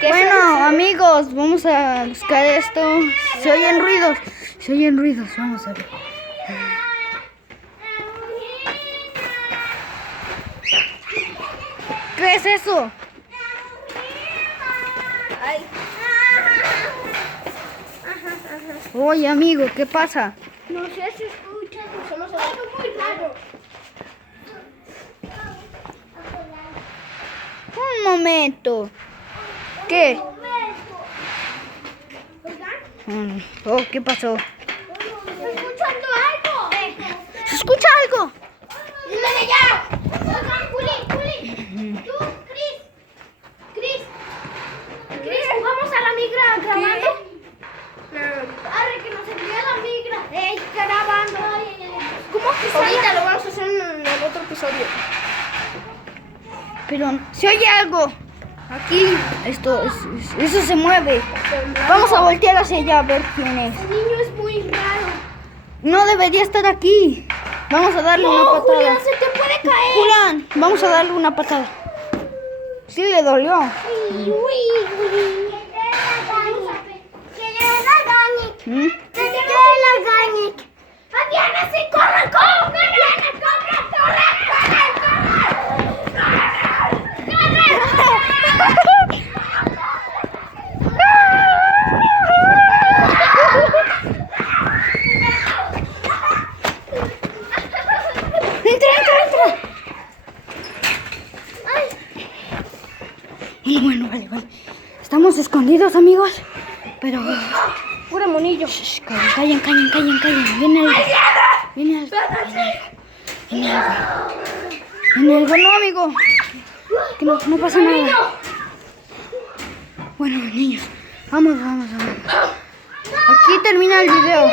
Bueno, amigos, vamos a buscar esto. Se oyen ruidos, vamos a ver. ¿Qué es eso? Ay. Oye, amigo, ¿qué pasa? No sé si escuchas, pero somos algo muy raro. Un momento. ¿Qué? Oh, ¿qué pasó? ¿Estoy escuchando algo? ¿Se escucha algo? ¡Dímele ya! Oigan, Juli, tú, Cris, ¿jugamos a la migra grabando? Arre, que nos envía la migra. ¡Ey, grabando! ¿Cómo que ahorita lo vamos a hacer en el otro episodio? Pero se oye algo. Aquí, eso se mueve. Vamos a voltear hacia allá a ver quién es. El niño es muy raro. No debería estar aquí. Vamos a darle una patada. Julián, se te puede caer. Julián, vamos a darle una patada. Sí le dolió. Uy. ¿Mm? ¡Diana, sí, corre! ¡Diana, corre! Entra. Bueno, vale. Estamos escondidos, amigos. Pero... Pura monillo. Shh, callen. Viene algo. No, amigo. Que no pasa nada. Bueno, niños, vamos. Aquí termina el video.